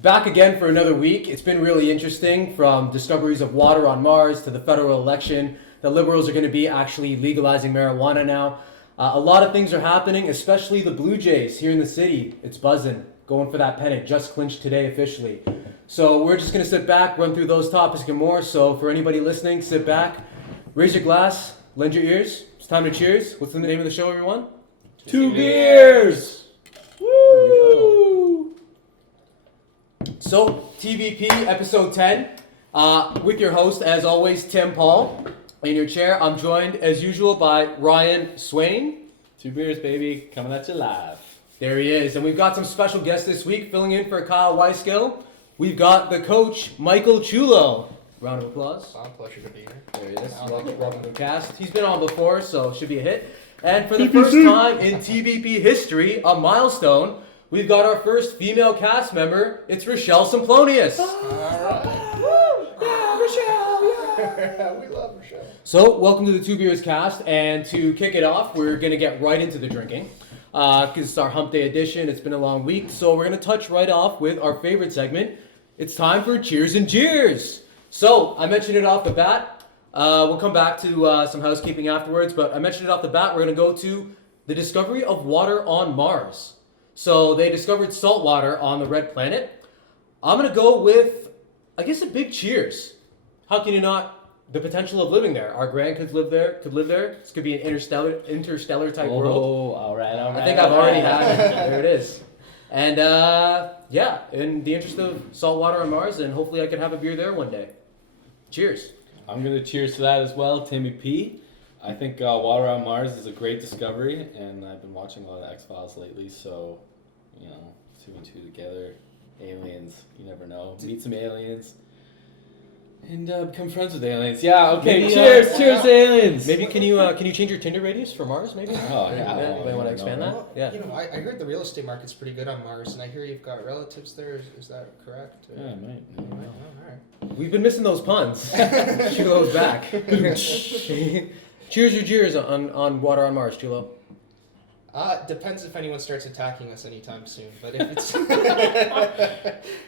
Back again for another week. It's been really interesting, from discoveries of water on Mars to the federal election. The Liberals are going to be actually legalizing marijuana now. A lot of things are happening, especially the Blue Jays here in the city. It's buzzing, going for that pennant, just clinched today officially. So we're just going to sit back, run through those topics and more. So for anybody listening, sit back, raise your glass, lend your ears. It's time to cheers. What's the name of the show, everyone? Two beers! Woo! So, TVP episode 10, with your host, as always, Tim Paul. In your chair, I'm joined, as usual, by Ryan Swain. Two beers, baby, coming at you live. There he is. And we've got some special guests this week, filling in for Kyle Weiskill. We've got the coach, Michael Czulo. Round of applause. It's a pleasure to be here. There he is. Welcome to the cast. He's been on before, so should be a hit. And for the first time in TVP history, a milestone, we've got our first female cast member. It's Rachelle Semplonius. All right. Woo! Yeah, Rachelle, yeah. We love Rachelle. So, welcome to the Two Beers cast. And to kick it off, we're going to get right into the drinking. Because it's our hump day edition. It's been a long week. So, we're going to touch right off with our favorite segment. It's time for Cheers and Jeers. So, I mentioned it off the bat. We'll come back to some housekeeping afterwards, but I mentioned it off the bat. We're going to go to the discovery of water on Mars. So they discovered salt water on the red planet. I'm going to go with, I guess, a big cheers. How can you not? The potential of living there. Our grandkids live there. Could live there. This could be an interstellar type world. Oh, all right. I think I've already had it. There it is. And yeah, in the interest of salt water on Mars, and hopefully I can have a beer there one day. Cheers. I'm going to cheers to that as well, Timmy P. I think Water on Mars is a great discovery, and I've been watching a lot of X-Files lately, so, you know, two and two together, aliens, you never know. Meet some aliens, and become friends with aliens. Yeah, okay, Maybe, cheers to aliens! Maybe can you change your Tinder radius for Mars? Maybe. Oh, yeah. Maybe want to expand that. Well, Yeah. You know, I heard the real estate market's pretty good on Mars, and I hear you've got relatives there. Is that correct? Yeah, I might. Oh, all right. We've been missing those puns. Chulo's back. Cheers or jeers on water on Mars, Chulo? Depends if anyone starts attacking us anytime soon. But if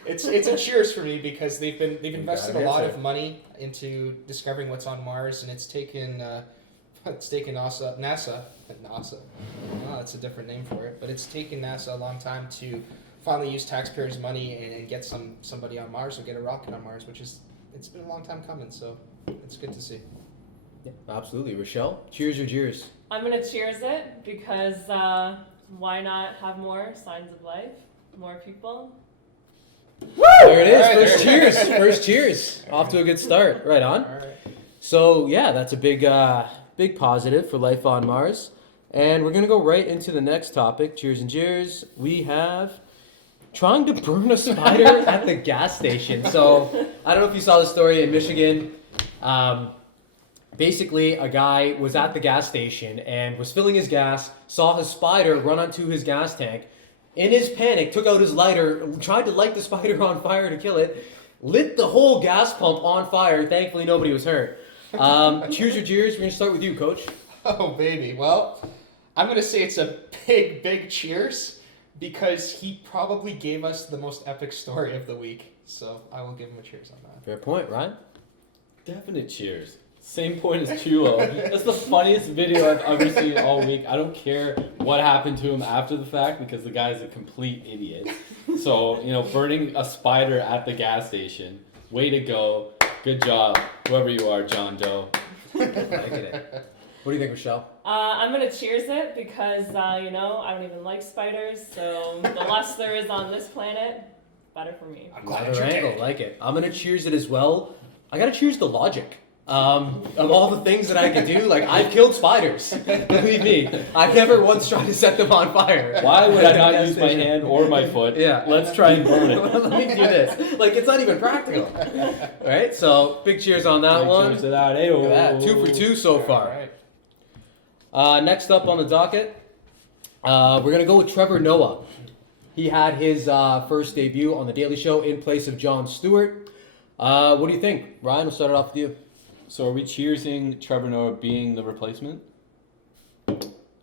it's it's a cheers for me because they've invested a lot of money into discovering what's on Mars, and it's taken NASA. Oh, that's a different name for it. But it's taken NASA a long time to finally use taxpayers' money and get somebody on Mars or get a rocket on Mars, it's been a long time coming. So it's good to see. Yeah, absolutely. Rachelle, cheers or jeers? I'm going to cheers it because why not have more signs of life, more people? Woo! There it is. All right, First cheers. First cheers. Off to a good start. Right on. All right. So yeah, that's a big positive for life on Mars. And we're going to go right into the next topic. Cheers and jeers. We have trying to burn a spider at the gas station. So I don't know if you saw the story in Michigan. Basically, a guy was at the gas station and was filling his gas, saw his spider run onto his gas tank. In his panic, took out his lighter, tried to light the spider on fire to kill it, lit the whole gas pump on fire. Thankfully, nobody was hurt. Cheers or jeers? We're going to start with you, Coach. Oh, baby. Well, I'm going to say it's a big cheers because he probably gave us the most epic story of the week. So I will give him a cheers on that. Fair point, Ryan. Definite cheers. Same point as Chulo. That's the funniest video I've ever seen all week. I don't care what happened to him after the fact because the guy's a complete idiot. So, you know, burning a spider at the gas station. Way to go. Good job. Whoever you are, John Doe. I get it. What do you think, Rachelle? I'm going to cheers it because, I don't even like spiders. So the less there is on this planet, better for me. I'm glad Another you angle, did. like it. I'm going to cheers it as well. I got to cheers the logic. Of all the things that I could do, like, I've killed spiders. Believe me, I've never once tried to set them on fire. Why would I not use my hand or my foot? Yeah. Let's try and burn it. Let me do this. Like, it's not even practical. Right? So, big cheers on that Big one. cheers to that. Hey, Look at that. 2 for 2 so far. All right. Next up on the docket, we're going to go with Trevor Noah. He had his first debut on The Daily Show in place of Jon Stewart. What do you think? Ryan, we'll start it off with you. So are we cheersing Trevor Noah being the replacement?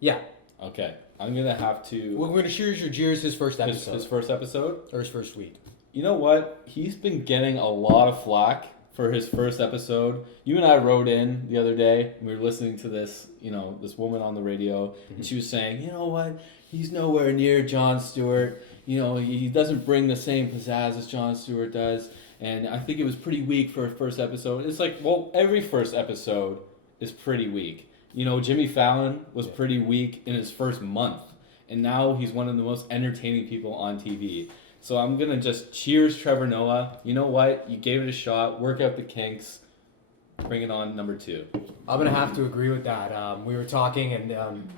Yeah. Okay. I'm gonna have to. We're going to cheers or jeers his first episode. His first episode. Or his first tweet. You know what? He's been getting a lot of flack for his first episode. You and I wrote in the other day. We were listening to this, this woman on the radio, and she was saying, you know what? He's nowhere near Jon Stewart. He doesn't bring the same pizzazz as Jon Stewart does. And I think it was pretty weak for a first episode. It's like, well, every first episode is pretty weak. Jimmy Fallon was pretty weak in his first month. And now he's one of the most entertaining people on TV. So I'm going to just cheers Trevor Noah. You know what? You gave it a shot. Work out the kinks. Bring it on number 2. I'm going to have to agree with that. We were talking and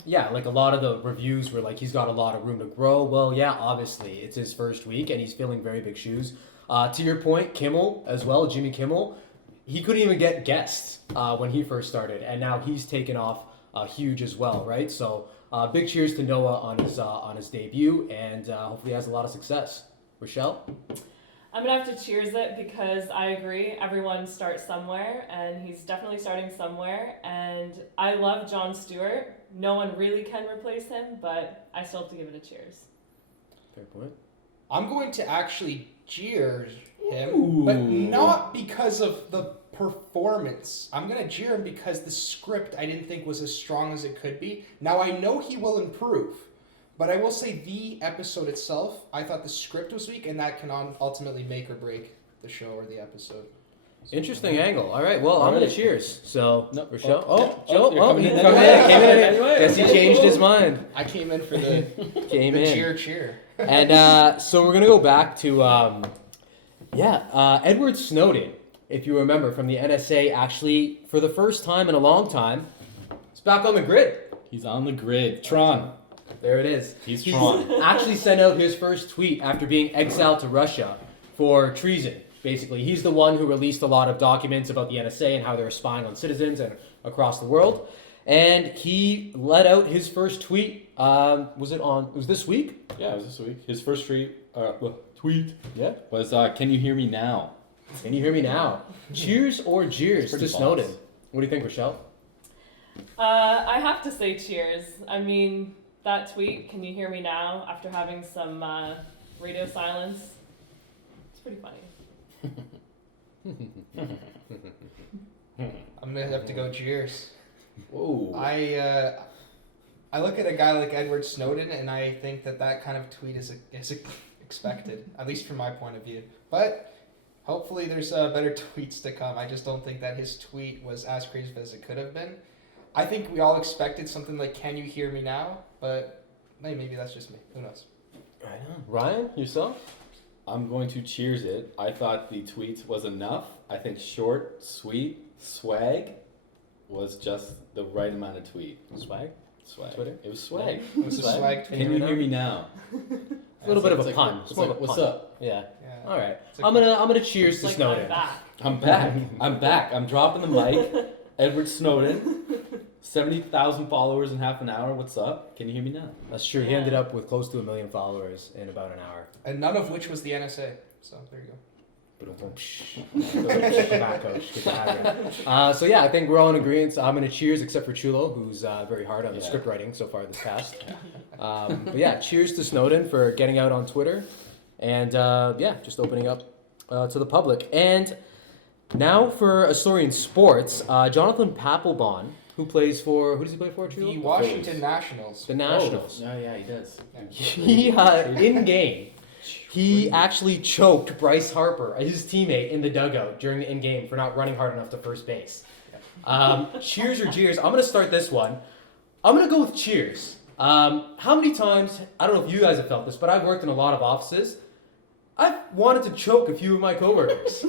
like a lot of the reviews were like, he's got a lot of room to grow. Well, yeah, obviously it's his first week and he's filling very big shoes. To your point, Kimmel as well, Jimmy Kimmel, he couldn't even get guests when he first started. And now he's taken off huge as well, right? So big cheers to Noah on his debut and hopefully he has a lot of success. Rachelle? I'm going to have to cheers it because I agree. Everyone starts somewhere, and he's definitely starting somewhere. And I love Jon Stewart. No one really can replace him, but I still have to give it a cheers. Fair point. I'm going to actually jeer him, Ooh. but not because of the performance. I'm going to jeer him because the script I didn't think was as strong as it could be. Now, I know he will improve. But I will say the episode itself, I thought the script was weak, and that can ultimately make or break the show or the episode. Interesting angle. All right, well, I'm going to cheers. So, No. Rachelle. You're coming he in came anyway. in. Guess he changed his mind. I came in for the, Came the in. cheer. And so we're going to go back to, Edward Snowden, if you remember, from the NSA, actually, for the first time in a long time, is back on the grid. He's on the grid. Tron. There it is. He's Tron. Actually sent out his first tweet after being exiled to Russia for treason, basically. He's the one who released a lot of documents about the NSA and how they were spying on citizens and across the world. And he let out his first tweet. Was this week? Yeah, it was this week. His first tweet Yeah. was, can you hear me now? Can you hear me now? Cheers or jeers to pretty Snowden? boss. What do you think, Rachelle? I have to say cheers. I mean, that tweet, can you hear me now, after having some radio silence, it's pretty funny. I'm going to have to go cheers. Whoa. I look at a guy like Edward Snowden, and I think that kind of tweet is expected, at least from my point of view. But hopefully there's better tweets to come. I just don't think that his tweet was as crazy as it could have been. I think we all expected something like, can you hear me now? But maybe that's just me. Who knows? I know. Ryan, yourself? I'm going to cheers it. I thought the tweet was enough. I think short, sweet, swag was just the right amount of tweet. Swag? Swag. Twitter? It was swag. It was a swag tweet. Can you hear me now? A little bit of a It's pun. like, It's more of a what's pun. up? Yeah. Yeah. All right. It's like- I'm gonna cheers It's to like Snowden. I'm back. I'm back. I'm back. I'm dropping the mic. Edward Snowden. 70,000 followers in half an hour. What's up? Can you hear me now? That's true. He ended up with close to 1 million followers in about an hour. And none of which was the NSA. So there you go. Back, coach. Get the hat. So yeah, I think we're all in agreement. I'm gonna cheers, except for Czulo, who's very hard on the Yeah. script writing so far this past. But yeah, cheers to Snowden for getting out on Twitter, and just opening up to the public. And now for a story in sports, Jonathan Papelbon, who plays for who does he play for? Czulo? The Washington Nationals. The Nationals. Oh, yeah, he does. He in game. He actually choked Bryce Harper, his teammate, in the dugout during the in-game for not running hard enough to first base. Cheers or jeers? I'm going to start this one. I'm going to go with cheers. How many times, I don't know if you guys have felt this, but I've worked in a lot of offices. I've wanted to choke a few of my coworkers. Just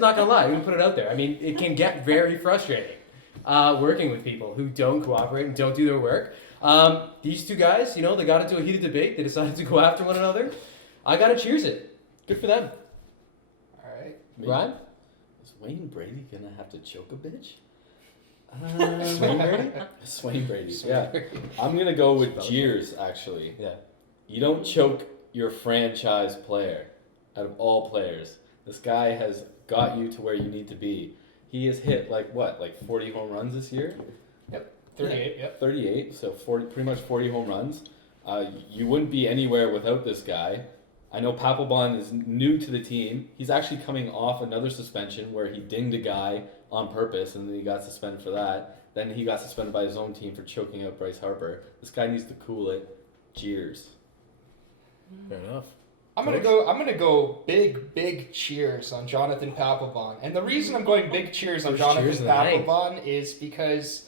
not going to lie, I'm going to put it out there. I mean, it can get very frustrating working with people who don't cooperate and don't do their work. These two guys, they got into a heated debate. They decided to go after one another. I gotta cheers it. Good for them. All right. Ryan? Is Wayne Brady gonna have to choke a bitch? Swain Brady? Swain Brady. Yeah. I'm gonna go with jeers. Actually, Yeah. you don't choke your franchise player. Out of all players, this guy has got you to where you need to be. He has hit like 40 home runs this year. Yep. 38. Yep. 38, so 40, pretty much 40 home runs. You wouldn't be anywhere without this guy. I know Papelbon is new to the team. He's actually coming off another suspension where he dinged a guy on purpose, and then he got suspended for that. Then he got suspended by his own team for choking out Bryce Harper. This guy needs to cool it. Cheers. Fair enough. I'm gonna go big cheers on Jonathan Papelbon. And the reason I'm going big cheers on Cheers Jonathan of the night. Papelbon is because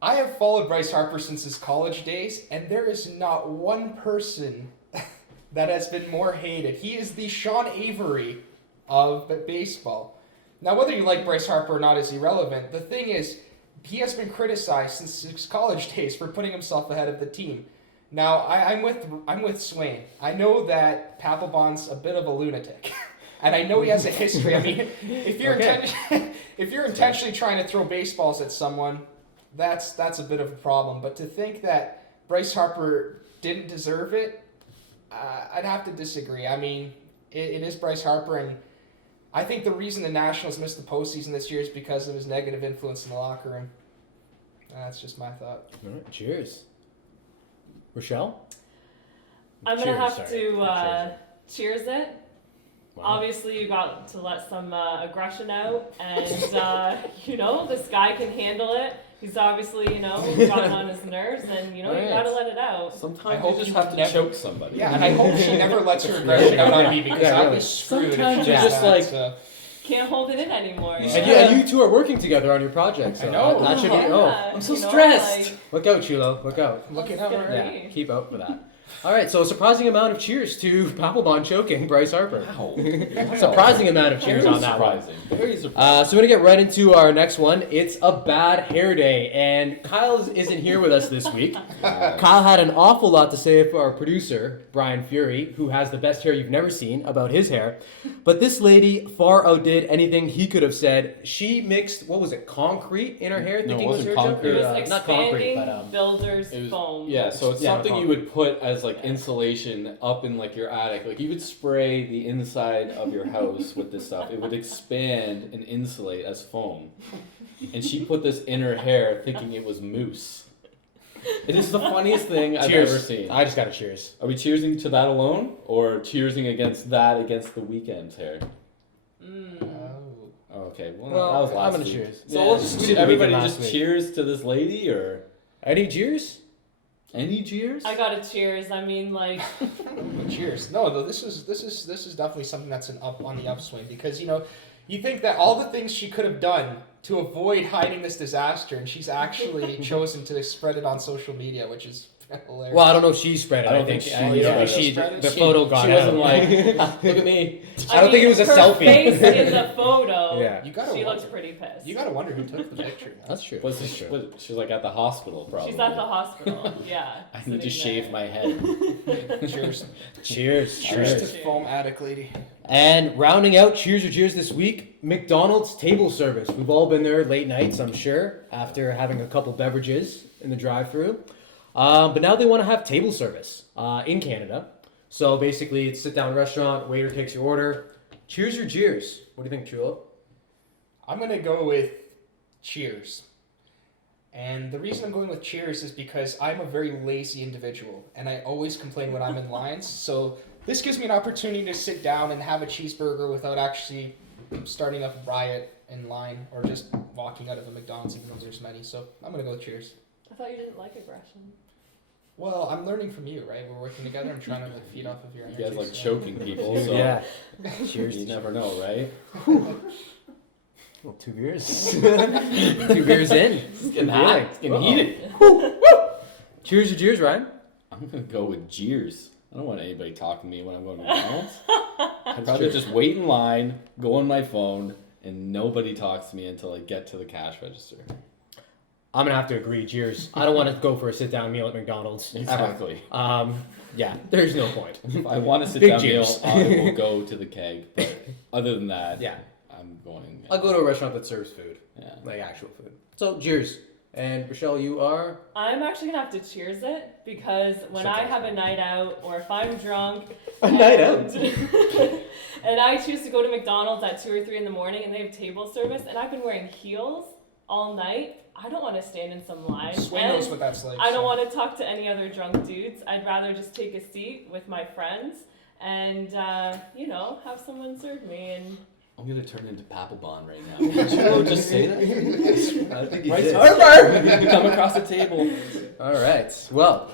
I have followed Bryce Harper since his college days, and there is not one person that has been more hated. He is the Sean Avery of baseball. Now, whether you like Bryce Harper or not is irrelevant. The thing is, he has been criticized since his college days for putting himself ahead of the team. Now, I'm with Swain. I know that Papelbon's a bit of a lunatic, and I know he has a history. I mean, if you're intentionally trying to throw baseballs at someone, that's a bit of a problem. But to think that Bryce Harper didn't deserve it, I'd have to disagree. I mean, it is Bryce Harper, and I think the reason the Nationals missed the postseason this year is because of his negative influence in the locker room. That's just my thought. All right, cheers. Rochelle? I'm gonna Cheers, have sorry. to cheers it. Wow. Obviously, you got to let some aggression out, and this guy can handle it. He's obviously gotten on his nerves, and you Right. gotta let it out. I Sometimes hope you just you have to never- choke somebody. Yeah, and I hope she never lets her aggression out on me because Yeah, I'll really. be screwed. Sometimes if she you're does just that, like- so. Can't hold it in anymore. And you two are working together on your project, so I know. that should be. Yeah, Oh, I'm so you know, stressed. like, look out, Czulo. Look out. I'm looking Let's out get for it her. ready. Yeah, keep out for that. All right, so a surprising amount of cheers to Papelbon choking Bryce Harper. Wow. Surprising amount of cheers Very on that one. surprising. Very surprising. So we're gonna get right into our next one. It's a bad hair day, and Kyle isn't here with us this week. Kyle had an awful lot to say for our producer Brian Fury, who has the best hair you've never seen, about his hair. But this lady far outdid anything he could have said. She mixed concrete in her hair, No, thinking it it was wasn't hair gel? concrete. It Or, was not concrete, expanding but builder's It was- foam. Yeah, so it's Yeah, something the you would put as like insulation up in like your attic. Like you would spray the inside of your house with this stuff. It would expand and insulate as foam. And she put this in her hair thinking it was mousse. It is the funniest thing I've Cheers. ever seen. I just got a cheers. Are we cheersing to that alone or cheersing against the Weeknd's hair? Oh, okay. Well, that was last I'm gonna week. cheers. So Yeah, we'll just we did the everybody Weeknd just last week. cheers to this lady or Any cheers? any cheers? I got a cheers. I mean, like, Cheers. No, this is definitely something that's on the upswing because you think that all the things she could have done to avoid hiding this disaster, and she's actually chosen to spread it on social media, which is hilarious. Well, I don't know if she spread it. I I don't think think she spread it. the She- photo got She out. wasn't like, look at me. I don't think it was a her selfie. face in the photo. Yeah. You gotta She wonder. looks pretty pissed. You gotta wonder who took the picture. That's true. Was That's she, true. she's like at the hospital probably. She's at the hospital. Yeah. I need to sitting shave there. my head. Cheers. Cheers. Cheers Cheers. to foam attic lady. And rounding out cheers or cheers this week, McDonald's table service. We've all been there late nights, I'm sure, after having a couple beverages in the drive-thru. But now they want to have table service in Canada. So basically, it's a sit-down restaurant, waiter takes your order. Cheers or cheers? What do you think, Czulo? I'm gonna go with cheers. And the reason I'm going with cheers is because I'm a very lazy individual and I always complain when I'm in lines. So this gives me an opportunity to sit down and have a cheeseburger without actually starting up a riot in line or just walking out of a McDonald's even though there's many. So I'm gonna go with cheers. I thought you didn't like aggression. Well, I'm learning from you, right? We're working together. I'm trying to feed off of your You energy. guys like so- choking people, so Yeah. Cheers. you never know, right? Well, 2 beers. 2 beers in. It's getting hot. hot. It's getting heated. Cheers or cheers, Ryan? I'm gonna go with jeers. I don't want anybody talking to me when I'm going to McDonald's. I'd rather just wait in line, go on my phone, and nobody talks to me until I get to the cash register. I'm going to have to agree, cheers. I don't want to go for a sit-down meal at McDonald's. ever. Exactly. Yeah, there's no point. If I want to sit Big down meal, jeers. I will go to the keg. But other than that, Yeah. I'm going. I'll go to a restaurant that serves food, Yeah. like actual food. So, cheers. And Rochelle, you are? I'm actually gonna have to cheers it because when I have a night out or if I'm drunk, A night out? and I choose to go to McDonald's at 2 or 3 in the morning and they have table service and I've been wearing heels all night, I don't want to stand in some line. Swain and knows what that's like. I don't want to talk to any other drunk dudes. I'd rather just take a seat with my friends and, have someone serve me. And I'm gonna turn into Papelbon right now. Did you just say that? I think he Right, did. we come across the table. All right. Well,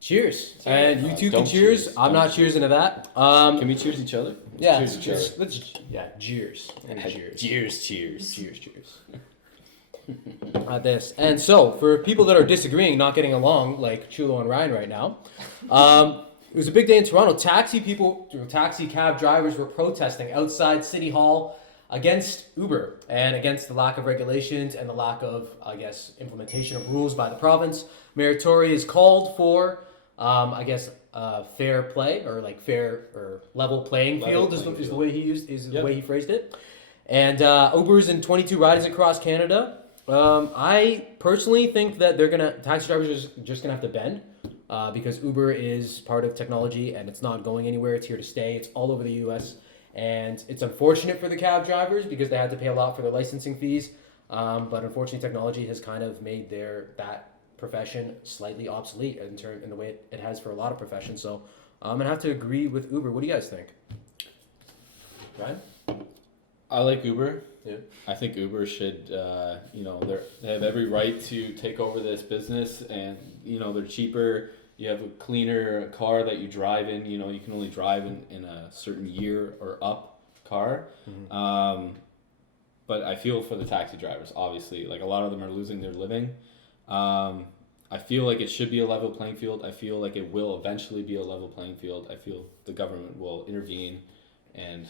cheers. And you two can Don't cheers. cheers. I'm Don't not cheers into that. Can we cheers each other? Yeah. Cheers each other. Let's cheers. And cheers. Cheers. Cheers. This. And so, for people that are disagreeing, not getting along, like Czulo and Ryan right now, it was a big day in Toronto. Taxi cab drivers were protesting outside City Hall against Uber and against the lack of regulations and the lack of, implementation of rules by the province. Mayor Tory has called for, fair play or fair or level playing field is the way the way he phrased it. And Uber's in 22 ridings across Canada. I personally think that taxi drivers are just gonna have to bend. Because Uber is part of technology and it's not going anywhere. It's here to stay. It's all over the U.S. And it's unfortunate for the cab drivers because they had to pay a lot for their licensing fees. But unfortunately, technology has kind of made that profession slightly obsolete in the way it has for a lot of professions. So I'm gonna have to agree with Uber. What do you guys think? Ryan? I like Uber. Yeah. I think Uber should, they have every right to take over this business, and they're cheaper. You have a cleaner car that you drive in. You can only drive in a certain year or up car. Mm-hmm. But I feel for the taxi drivers. Obviously, a lot of them are losing their living. I feel like it should be a level playing field. I feel like it will eventually be a level playing field. I feel the government will intervene, and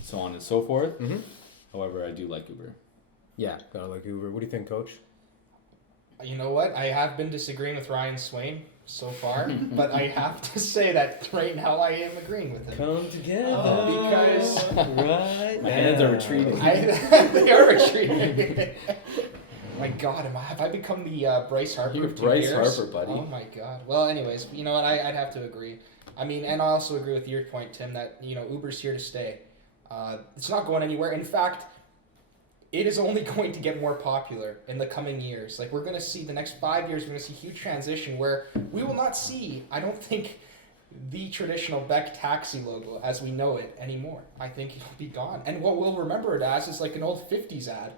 so on and so forth. Mm-hmm. However, I do like Uber. Yeah, gotta like Uber. What do you think, Coach? You know what? I have been disagreeing with Ryan Swain so far, but I have to say that right now I am agreeing with him. Come together. Because right my hands are retreating. They are retreating. My God, have I become the Bryce Harper? You're Bryce Harper, buddy. Oh my God. Well, anyways, you know what? I'd have to agree. I mean, and I also agree with your point, Tim, that Uber's here to stay. It's not going anywhere. In fact, it is only going to get more popular in the coming years. We're going to see the next 5 years, we're going to see huge transition where we will not see, I don't think, the traditional Beck taxi logo as we know it anymore. I think it'll be gone. And what we'll remember it as is an old 50s ad.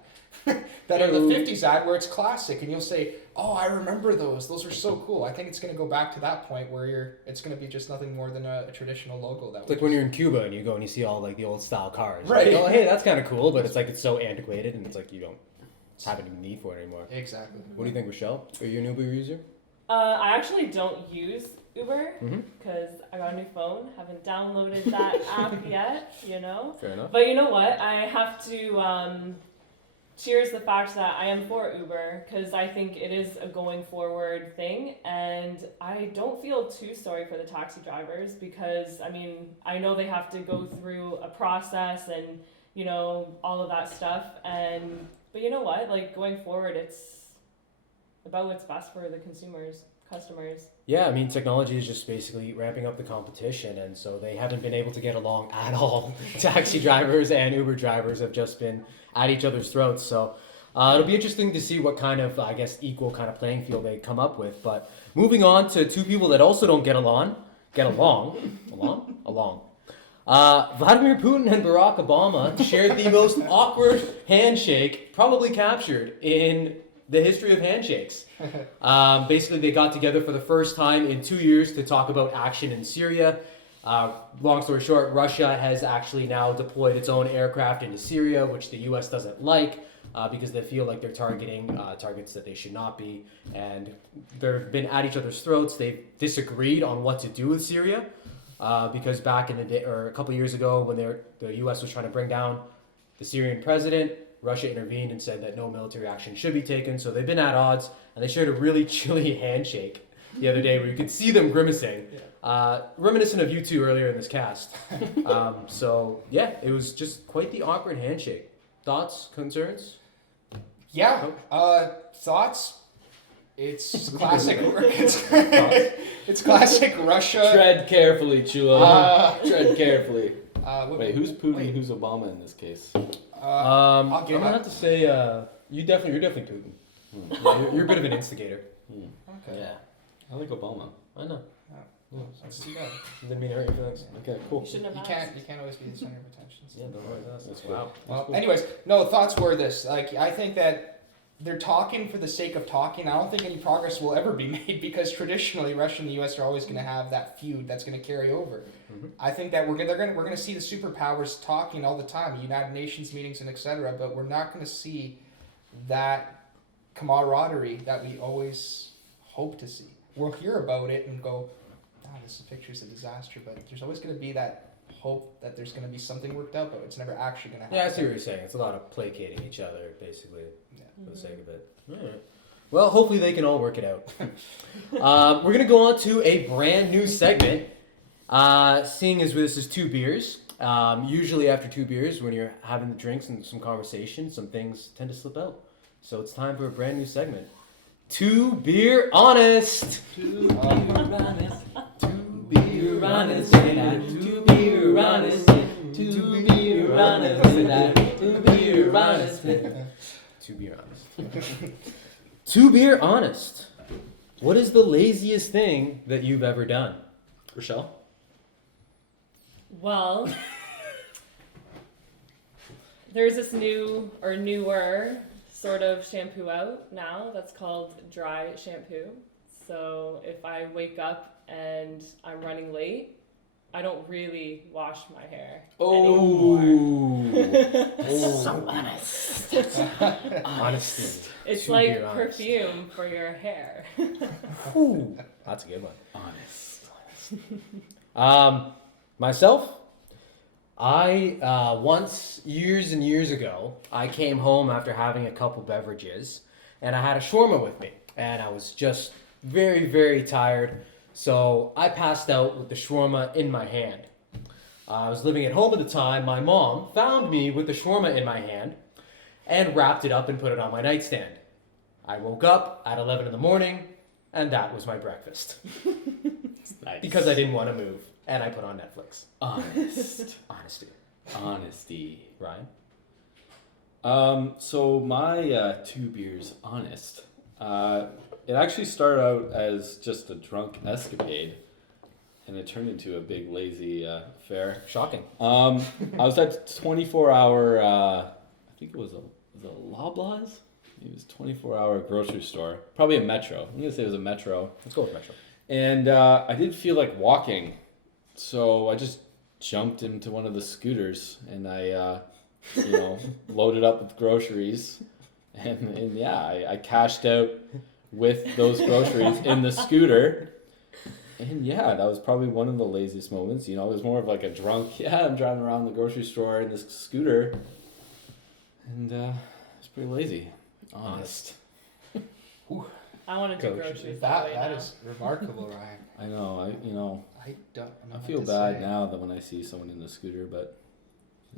That are the 50s ad where it's classic and you'll say, oh, I remember those were so cool. I think it's going to go back to that point where it's going to be just nothing more than a traditional logo. That it's when you're in Cuba and you go and you see all the old style cars, right? Oh, hey, that's kind of cool, but it's so antiquated and it's you don't have any need for it anymore. Exactly. What do you think, Rachelle? Are you an Uber user? I actually don't use Uber because I got a new phone. Haven't downloaded that app yet, Fair enough. But you know what? I have to cheers the fact that I am for Uber because I think it is a going forward thing, and I don't feel too sorry for the taxi drivers because I know they have to go through a process and all of that stuff, but you know what, going forward it's about what's best for the customers. Yeah, technology is just basically ramping up the competition, and so they haven't been able to get along at all. Taxi drivers and Uber drivers have just been at each other's throats. So it'll be interesting to see what kind of, equal kind of playing field they come up with. But moving on to two people that also don't get along. Vladimir Putin and Barack Obama shared the most awkward handshake probably captured in the history of handshakes. Basically, they got together for the first time in 2 years to talk about action in Syria. Long story short, Russia has actually now deployed its own aircraft into Syria, which the U.S. doesn't like because they feel like they're targeting targets that they should not be. And they've been at each other's throats. They've disagreed on what to do with Syria because back in the day, or a couple of years ago, when the U.S. was trying to bring down the Syrian president, Russia intervened and said that no military action should be taken. So they've been at odds, and they shared a really chilly handshake the other day where you could see them grimacing. Reminiscent of you two earlier in this cast. So yeah, it was just quite the awkward handshake. Thoughts, concerns? Yeah. Thoughts? It's classic. It's classic Russia. Tread carefully, Czulo. Tread carefully. Wait, who's Putin? Wait. Who's Obama in this case? I'll I'm gonna have to say you're definitely Putin. Yeah, you're a bit of an instigator. Okay. Yeah, I like Obama. I know. That's too bad. Didn't mean to hurt your feelings. Okay, cool. You shouldn't You have can't. asked. You can't always be the center of attention. So. Yeah, don't worry. That's Wow. Well, anyways, no thoughts were this. Like, I think that they're talking for the sake of talking. I don't think any progress will ever be made because traditionally Russia and the U.S. are always going to have that feud that's going to carry over. Mhm. I think that we're going to see the superpowers talking all the time, United Nations meetings and etc. But we're not going to see that camaraderie that we always hope to see. We'll hear about it and go, this picture's a disaster, but there's always going to be that hope that there's going to be something worked out, but it's never actually going to happen. Yeah, I see what you're saying. It's a lot of placating each other, basically, for the Mhm. sake of it. All right. Well, hopefully they can all work it out. We're going to go on to a brand new segment. Seeing as this is 2 beers, usually after 2 beers, when you're having the drinks and some conversation, some things tend to slip out. So it's time for a brand new segment. 2 Beer Honest! 2 beer honest. 2 beer honest. 2 beer honest. 2 beer honest. 2 beer honest. 2 Beer Honest. 2 Beer Honest. What is the laziest thing that you've ever done? Rachelle? Well, there's this new or newer sort of shampoo out now that's called dry shampoo. So if I wake up and I'm running late, I don't really wash my hair anymore. So honest. Honesty. It's 2 like Beer Honest. perfume for your hair. Ooh, that's a good one. Honest. Myself, I once, years and years ago, I came home after having a couple beverages, and I had a shawarma with me, and I was just very, very tired, so I passed out with the shawarma in my hand. I was living at home at the time. My mom found me with the shawarma in my hand and wrapped it up and put it on my nightstand. I woke up at 11 in the morning, and that was my breakfast. Nice. Because I didn't want to move, and I put on Netflix. Honest. Honesty. Honesty. Ryan? So my 2 beers honest. It actually started out as just a drunk escapade, and it turned into a big lazy affair. Shocking. I was at 24-hour. I think it was a Loblaws. It was 24-hour grocery store, probably a Metro. I'm gonna say it was a Metro. Let's go with Metro. And I didn't feel like walking, so I just jumped into one of the scooters and I, loaded up with groceries, and yeah, I cashed out with those groceries in the scooter. And yeah, that was probably one of the laziest moments. It was more of like a drunk, I'm driving around the grocery store in this scooter, and it's pretty lazy. Honest. I want to do Coach. groceries that way That now. is remarkable, Ryan. I know, I don't know. I what feel to bad say. now that when I see someone in a scooter, but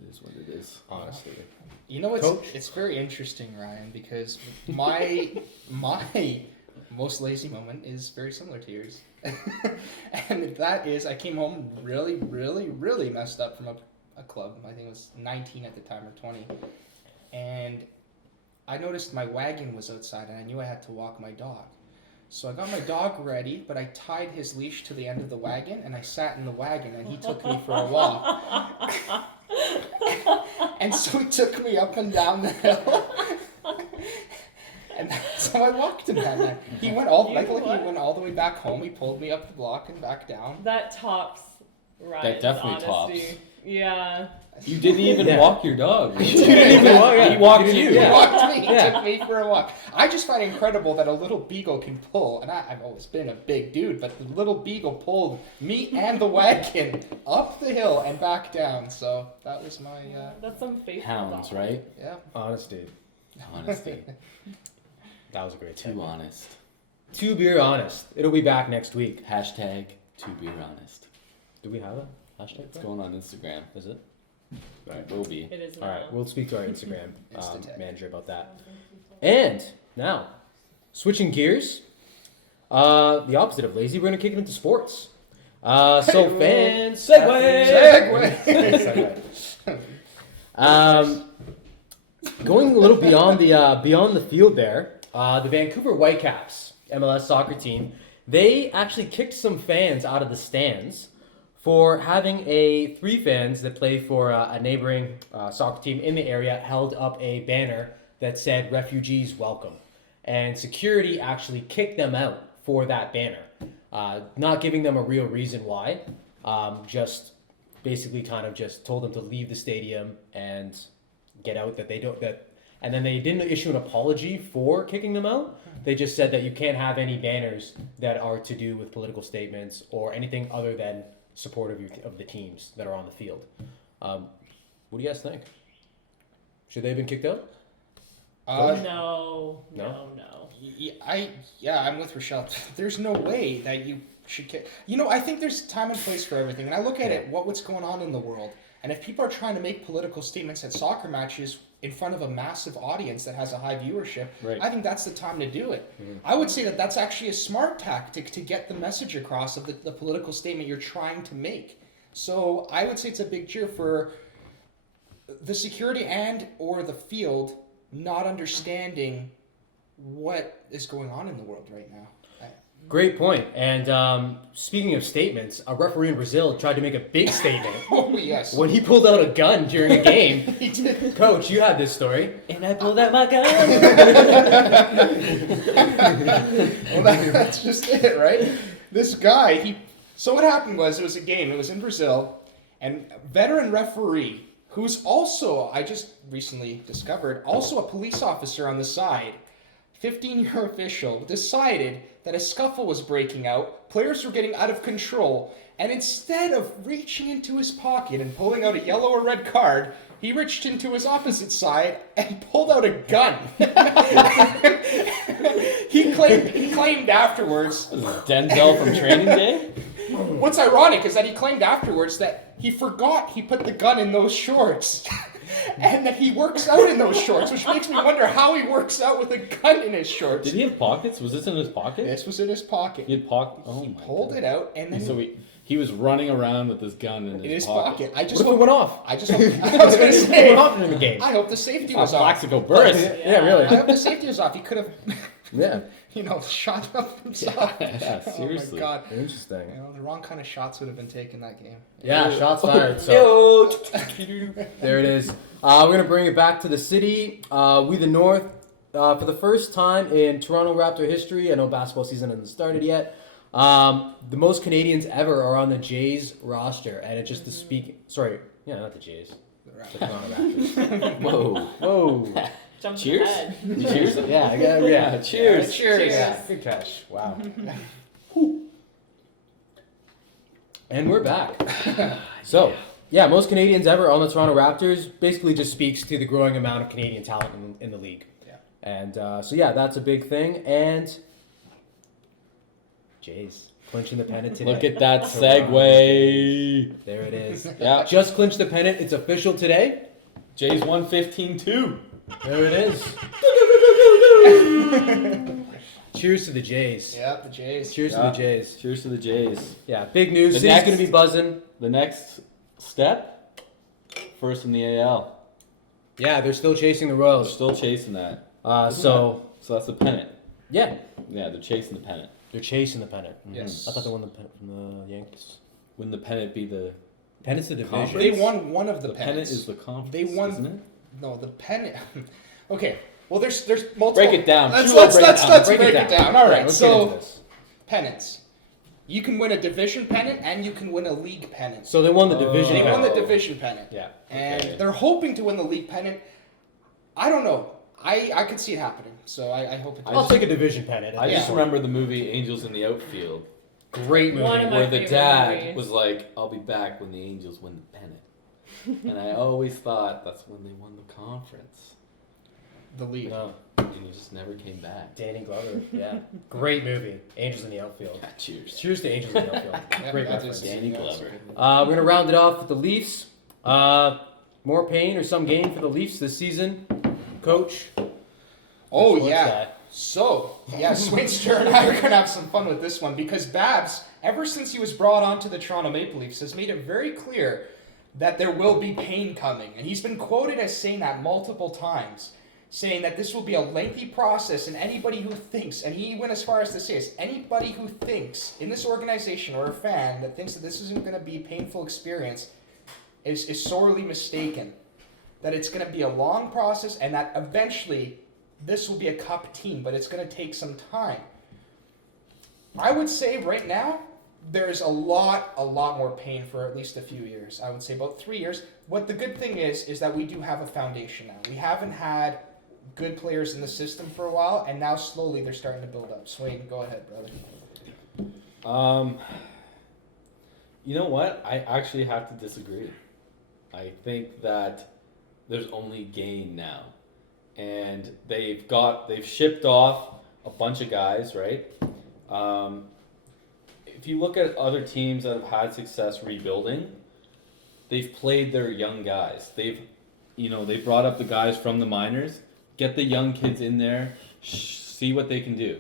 it is what it is. Honesty. It's it's very interesting, Ryan, because my most lazy moment is very similar to yours, and that is I came home really, really, really messed up from a club. I think it was 19 at the time or 20, and I noticed my wagon was outside, and I knew I had to walk my dog. So I got my dog ready, but I tied his leash to the end of the wagon, and I sat in the wagon, and he took me for a walk. And so he took me up and down the hill. And that's how I walked him that night. He went all the way back home. He pulled me up the block and back down. That tops Ryan's definitely honesty. tops. Yeah. You didn't even walk your dog. You didn't even walk. He walked you. He Yeah. walked me. He Yeah. took me for a walk. I just find it incredible that a little beagle can pull, and I've always been a big dude, but the little beagle pulled me and the wagon up the hill and back down. So that was my That's some faithful Hounds, dog. right? yeah. Honesty. Honesty. That was a great Too segment. honest. 2 Beer Honest. It'll be back next week. Hashtag 2 beer honest. Do we have a hashtag? It's going on Instagram. Is it? It will be. It is All right, now. we'll speak to our Instagram Insta-tag. manager about that. And now, switching gears, the opposite of lazy, we're going to kick it into sports. So fans, Segue. Segue. Going a little beyond the field there, the Vancouver Whitecaps, MLS soccer team, they actually kicked some fans out of the stands for having three fans that play for a neighboring soccer team in the area held up a banner that said "Refugees Welcome," and security actually kicked them out for that banner, not giving them a real reason why, just basically kind of just told them to leave the stadium and get out, and then they didn't issue an apology for kicking them out. They just said that you can't have any banners that are to do with political statements or anything other than supportive of the teams that are on the field. What do you guys think? Should they have been kicked out? No. I'm with Rachelle. There's no way that you should kick. I think there's time and place for everything. And I look at it, what's going on in the world. And if people are trying to make political statements at soccer matches in front of a massive audience that has a high viewership, right, I think that's the time to do it. Mm-hmm. I would say that that's actually a smart tactic to get the message across of the political statement you're trying to make. So I would say it's a big cheer for the security and or the field not understanding what is going on in the world right now. Great point. And speaking of statements, a referee in Brazil tried to make a big statement. Oh, yes. When he pulled out a gun during a game. He did. Coach, you had this story. And I pulled out my gun. Well, that's just it, right? This guy, so what happened was, it was a game, it was in Brazil, and veteran referee, who's also, I just recently discovered, also a police officer on the side, 15-year official, decided that a scuffle was breaking out, players were getting out of control, and instead of reaching into his pocket and pulling out a yellow or red card, he reached into his opposite side and pulled out a gun. He claimed afterwards. Denzel from Training Day? What's ironic is that he claimed afterwards that he forgot he put the gun in those shorts. And that he works out in those shorts, which makes me wonder how he works out with a gun in his shorts. Did he have pockets? Was this in his pocket? This was in his pocket. He had pocket. Oh, He pulled it out, and then So he was running around with this gun in his pocket. What if it went off? I was going to say. What happened in the game? I hope the safety was off. Plaxico burst. Yeah, really. I hope the safety was off. He could have, Yeah. shot up himself. Yeah, Oh seriously. my God. Interesting. The wrong kind of shots would have been taken that game. Yeah, shots fired. So there it is. We're going to bring it back to the city. We the North, for the first time in Toronto Raptor history, I know basketball season hasn't started yet, the most Canadians ever are on the Jays roster. And it's just the not the Jays. The Toronto Raptors. Whoa. Jumped Cheers. ahead. Cheers. Yeah. Cheers. Cheers. Yeah, good catch. Wow. And we're back. So, yeah, most Canadians ever on the Toronto Raptors basically just speaks to the growing amount of Canadian talent in the league. Yeah. And that's a big thing. And Jays clinching the pennant today. Look at that segue. There it is. Yeah. Just clinched the pennant. It's official today. Jays 115-2. There it is. Cheers to the Jays. Yeah, the Jays. Cheers to the Jays. Cheers to the Jays. Yeah, big news. The City's next- going to be buzzing. The next step, first in the AL. Yeah, they're still chasing the They're Royals. still chasing that. So that's the pennant. yeah, Yeah, they're chasing the pennant. they're chasing the pennant. Yes. I thought they won the pennant from the Yankees. Wouldn't the pennant be the Pennant's the division. Conference? They won one of the pennant pennants. is the conference, They won- isn't it? No, the pennant. Okay. Well, there's multiple. Break it down. Let's Chulo, break it down. break it down. All right. Let's get into So this. pennants. You can win a division pennant and you can win a league pennant. So they won the Oh. division. They won the pennant. division pennant. Yeah. And Okay. they're hoping to win the league pennant. I don't know. I could see it happening. So I hope it does. I'll take a division pennant. I just Yeah. remember the movie Angels in the Outfield, Great movie. One of my where the favorite dad movies. was like, "I'll be back when the Angels win the pennant," and I always thought that's when they won the conference, The league. No, and he just never came back. Danny Glover. Yeah. Great movie. Angels in the Outfield. Yeah, cheers. Cheers to Angels in the Outfield. Yep, Great that reference. is- Danny that's Glover. good. We're gonna round it off with the Leafs. More pain or some gain for the Leafs this season, Coach. Oh What's yeah. that? So yeah, Swinster and I are gonna have some fun with this one because Babs, ever since he was brought onto the Toronto Maple Leafs, has made it very clear that there will be pain coming. And he's been quoted as saying that multiple times, saying that this will be a lengthy process, and anybody who thinks, and he went as far as to say this, anybody who thinks in this organization or a fan that thinks that this isn't going to be a painful experience is sorely mistaken. That it's going to be a long process, and that eventually this will be a cup team, but it's going to take some time. I would say right now, there's a lot more pain for at least a few years. I would say about 3 years. What the good thing is that we do have a foundation now. We haven't had good players in the system for a while, and now slowly they're starting to build up. Swain, go ahead, brother. You know what? I actually have to disagree. I think that there's only gain now. And they've shipped off a bunch of guys, right? If you look at other teams that have had success rebuilding, they've played their young guys. They brought up the guys from the minors, get the young kids in there, see what they can do.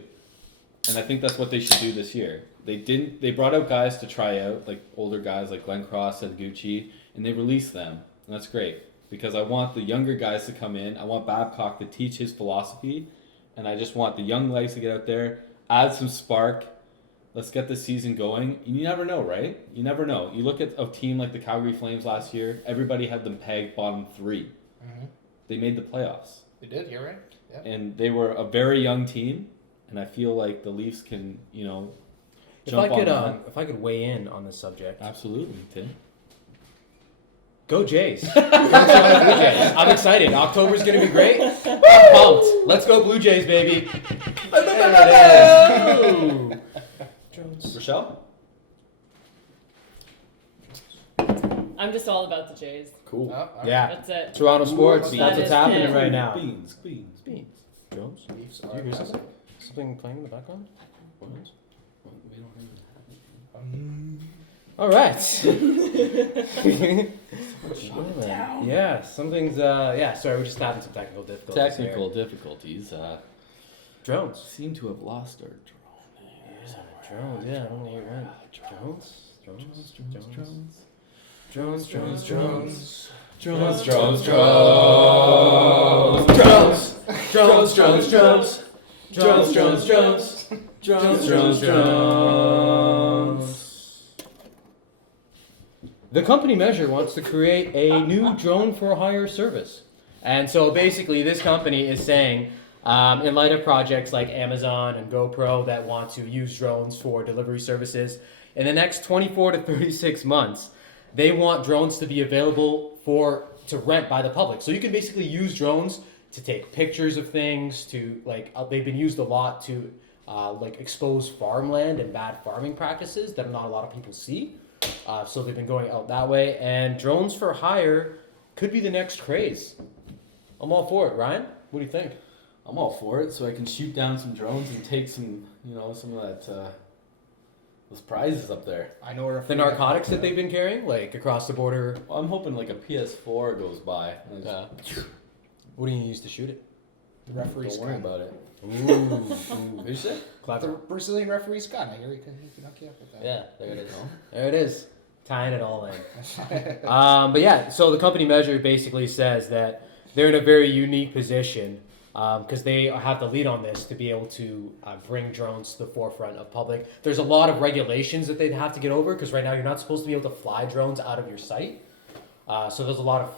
And I think that's what they should do this year. They brought out guys to try out, like older guys like Glenn Cross and Gucci, and they released them. And that's great. Because I want the younger guys to come in. I want Babcock to teach his philosophy. And I just want the young legs to get out there, add some spark. Let's get the season going. You never know, right? You never know. You look at a team like the Calgary Flames last year. Everybody had them pegged bottom 3. Mm-hmm. They made the playoffs. They did, you're right. Yep. And they were a very young team. And I feel like the Leafs can, jump on that. If I could weigh in on this subject. Absolutely, Tim. Go Jays. I'm excited. October's going to be great. I'm pumped. Let's go Blue Jays, baby. There it is. Jones. Rachelle? I'm just all about the Jays. Cool. Yeah. That's it. Toronto sports. Beans. That's what's happening right now. Beans. Jones? Leafs Did you hear something? Something playing in the background? What? We don't have All right. down. Yeah, something's sorry, we're just having some technical difficulties. difficulties. Drones. Seem to have lost our Drones, yeah, I don't know you're right. Drones. The company Measure wants to create a new drone for hire service. And so basically this company is saying, in light of projects like Amazon and GoPro that want to use drones for delivery services, in the next 24 to 36 months, they want drones to be available to rent by the public. So you can basically use drones to take pictures of things, they've been used a lot to expose farmland and bad farming practices that not a lot of people see. So they've been going out that way, and drones for hire could be the next craze. I'm all for it. Ryan, what do you think? I'm all for it, so I can shoot down some drones and take some of that, those prizes up there. I know The narcotics that they've been carrying, across the border. Well, I'm hoping a PS4 goes by. What do you use to shoot it? The referee's Don't worry gun. about it. Ooh. What'd you say? The Clever. Brazilian referee's gun. I hear he can hook you up with that. Yeah, there it is. There it is. Tying it all in. But yeah, so the company Measure basically says that they're in a very unique position because they have the lead on this to be able to bring drones to the forefront of public. There's a lot of regulations that they'd have to get over because right now you're not supposed to be able to fly drones out of your site. So there's a lot of,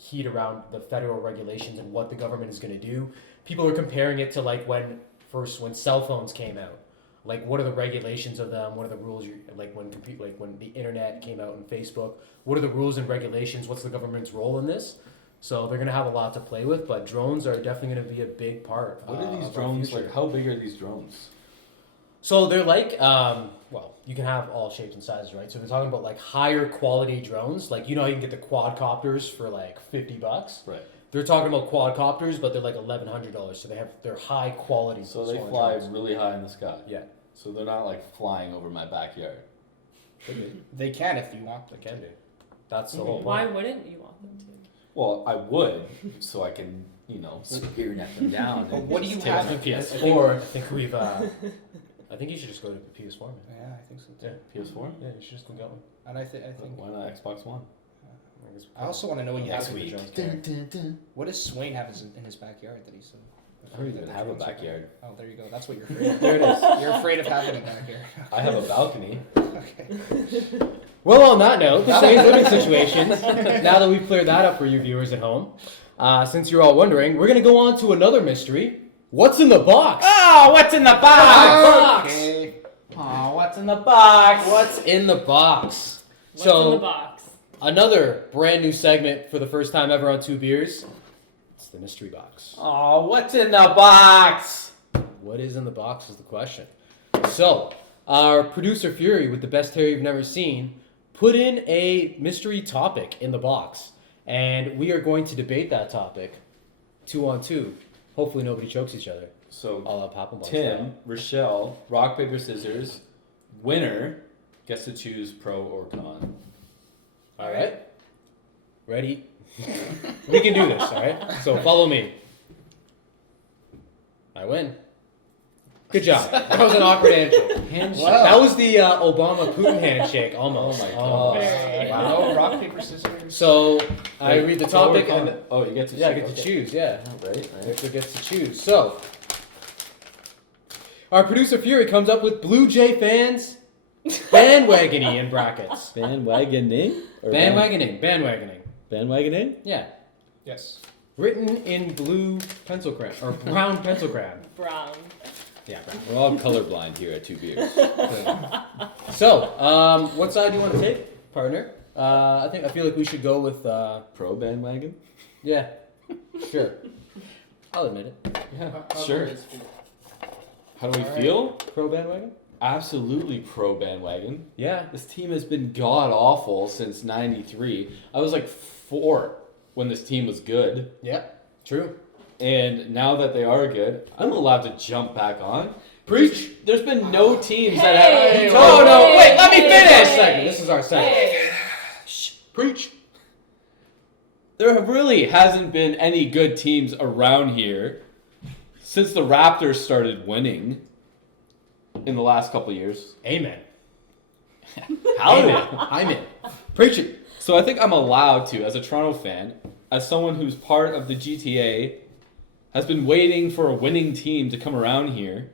heat around the federal regulations and what the government is going to do. People are comparing it to when cell phones came out. What are the regulations of them? What are the rules? When the internet came out and Facebook. What are the rules and regulations? What's the government's role in this? So they're going to have a lot to play with, but drones are definitely going to be a big part. What are these drones like? How big are these drones? So they're you can have all shapes and sizes, right? So they're talking about higher quality drones. How you can get the quadcopters for $50. Right. They're talking about quadcopters, but they're $1,100. So they're high quality. So they fly really high in the sky. Yeah. So they're not flying over my backyard. They can if you want. They can do. That's the whole point. Why wouldn't you want them to? Well, I would, so I can, spear net them down. But what do you take have? my I PS4. think we've I think you should just go to PS4, man. Yeah, I think so too. Yeah. PS4? Yeah, you should just go get one. And I think Why not Xbox One? I also want to know what he has Next with week. the What does Swain have in his backyard that he's? I don't even have a backyard. Oh, there you go. That's what you're afraid of. There it is. You're afraid of having a backyard. I have a balcony. Okay. Well, on that note, the Shane's living situations. Now that we've cleared that up for you viewers at home, since you're all wondering, we're gonna go on to another mystery. What's in the box? Oh, what's in the box? Okay. Oh, what's in the box? What's in the box? What's So, in the box? another brand new segment for the first time ever on Two Beers. It's the mystery box. Oh, what's in the box? What is in the box is the question. So, our producer Fury, with the best hair you've never seen, put in a mystery topic in the box. And we are going to debate that topic 2-on-2. Hopefully nobody chokes each other. So, All up Papa Box Tim, style. Rochelle, rock, paper, scissors. Winner gets to choose pro or con. All right? Ready? We can do this, all right? So follow me. I win. Good job. That was an awkward handshake. Handshake. Wow. That was the Obama-Putin handshake, almost. Oh my Almost. Very. Wow. Rock, paper, scissors. So I Wait, read the pro or topic con? and Oh, you get to yeah, I choose. get to Okay. choose. Yeah, Right. Victor gets to choose. So our producer Fury comes up with Blue Jay fans bandwagoning in brackets. Bandwagoning? Or Bandwagoning. Bandwagoning? Yeah, Yes. written in blue pencil crayon or brown pencil crayon. Brown. Yeah, brown. We're all colorblind here at Two Beers. So, what side do you want to take, partner? I feel like we should go with Pro bandwagon? yeah, sure. I'll admit it. Yeah, sure. How do we feel? Pro bandwagon. Absolutely pro bandwagon. Yeah. This team has been god awful since '93. I was like 4 when this team was good, Yeah. True. and now that they are good, I'm allowed to jump back on. Preach. There's been no teams that Hey, have. Oh Oh no! no! Wait, let me finish. Second. This is our second. Hey. Preach. There really hasn't been any good teams around here since the Raptors started winning in the last couple of years. Amen. How? I'm in. Preach it. So I think I'm allowed to, as a Toronto fan, as someone who's part of the GTA, has been waiting for a winning team to come around here.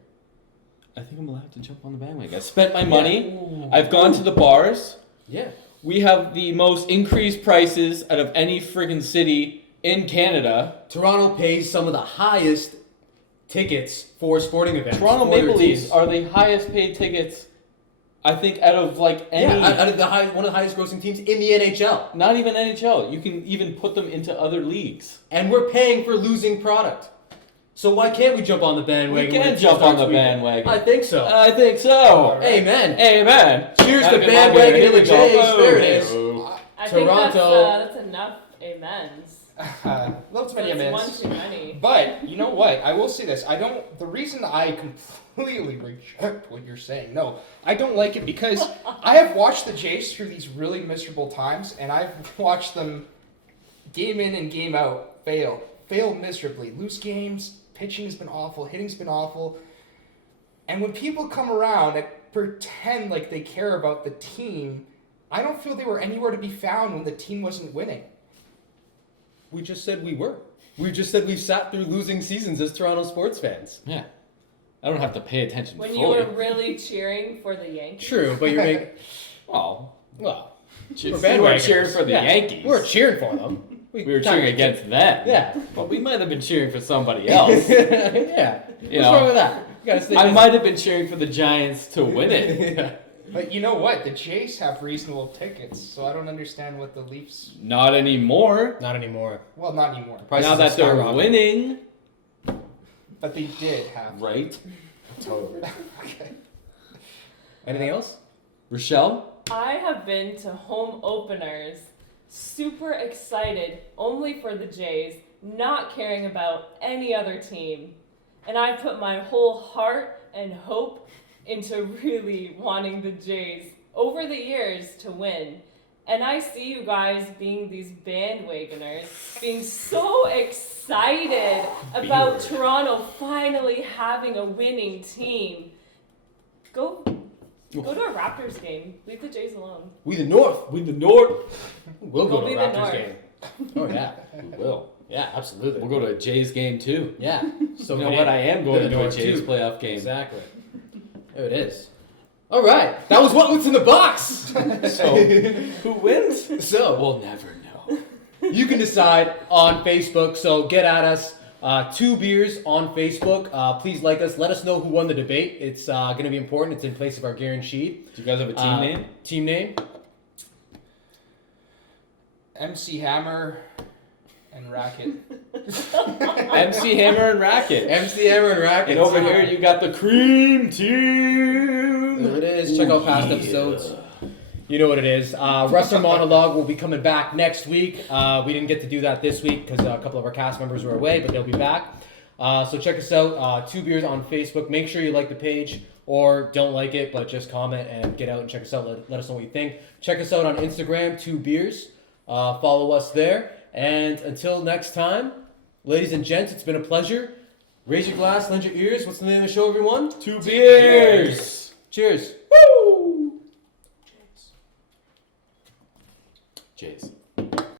I think I'm allowed to jump on the bandwagon. I spent my money. I've gone to the bars. Yeah. We have the most increased prices out of any friggin' city in Canada. Toronto pays some of the highest tickets for sporting events. Toronto for their Maple Leafs teams. are the highest paid tickets, I think, out of like any. Yeah, out of one of the highest grossing teams in the NHL. Not even NHL. You can even put them into other leagues. And we're paying for losing product. So why can't we jump on the bandwagon? We when can it jump on starts the weekend? bandwagon. I think so. I think so. Amen. Amen. Cheers to Have a good bandwagon one, here. and the Here we go. Jays. There it is. Boom. I think Toronto. that's enough amens. Love too many That's amens. one too many. But you know what? I will say this. I don't. The reason I completely reject what you're saying, no, I don't like it because I have watched the Jays through these really miserable times, and I've watched them game in and game out fail miserably, lose games. Pitching's been awful. Hitting's been awful. And when people come around and pretend like they care about the team, I don't feel they were anywhere to be found when the team wasn't winning. We just said we were. We just said we sat through losing seasons as Toronto sports fans. Yeah. I don't have to pay attention When you fully. were really cheering for the Yankees. True, but you're making. Well, Well, we we're were bandwagoners. cheering for the Yeah. Yankees. We were cheering for them. We were cheering against them. Yeah. But we might have been cheering for somebody else. Yeah. You What's know, wrong with that? You gotta stay I busy. might have been cheering for the Giants to win it. Yeah. But you know what? The Jays have reasonable tickets, so I don't understand what the Leafs. Not anymore. Not anymore. Well, not anymore. Prices now that have they're skyrocketed. winning, But they did have. right? Totally. Okay. Anything else? Rochelle? I have been to home openers, super excited only for the Jays, not caring about any other team. And I put my whole heart and hope into really wanting the Jays over the years to win. And I see you guys being these bandwagoners, being so excited about Toronto finally having a winning team. Go to a Raptors game. Leave the Jays alone. We the North. We the North. We'll go Go to be a the Raptors North. game. Oh yeah, We will. yeah, absolutely. We'll go to a Jays game too. Yeah. So You know what? I am going the to a North, Jays too. playoff game. Exactly. There it is. All right, that was what's in the box. So, who wins? So We'll never know. you can decide on Facebook. So get at us. 2 beers on Facebook. Please like us. Let us know who won the debate. It's going to be important. It's in place of our guarantee. Do you guys have a team name? Team name. MC Hammer and Racket. MC Hammer and Racket. MC Hammer and Racket. And over here you got the Cream Team. There it is. Check out past episodes. You know what it is. Wrestler Monologue will be coming back next week. We didn't get to do that this week because a couple of our cast members were away, but they'll be back. So check us out. 2 Beers on Facebook. Make sure you like the page or don't like it, but just comment and get out and check us out. Let us know what you think. Check us out on Instagram, 2 Beers. Follow us there. And until next time, ladies and gents, it's been a pleasure. Raise your glass, lend your ears. What's the name of the show, everyone? 2 beers. Cheers. Woo! Jays.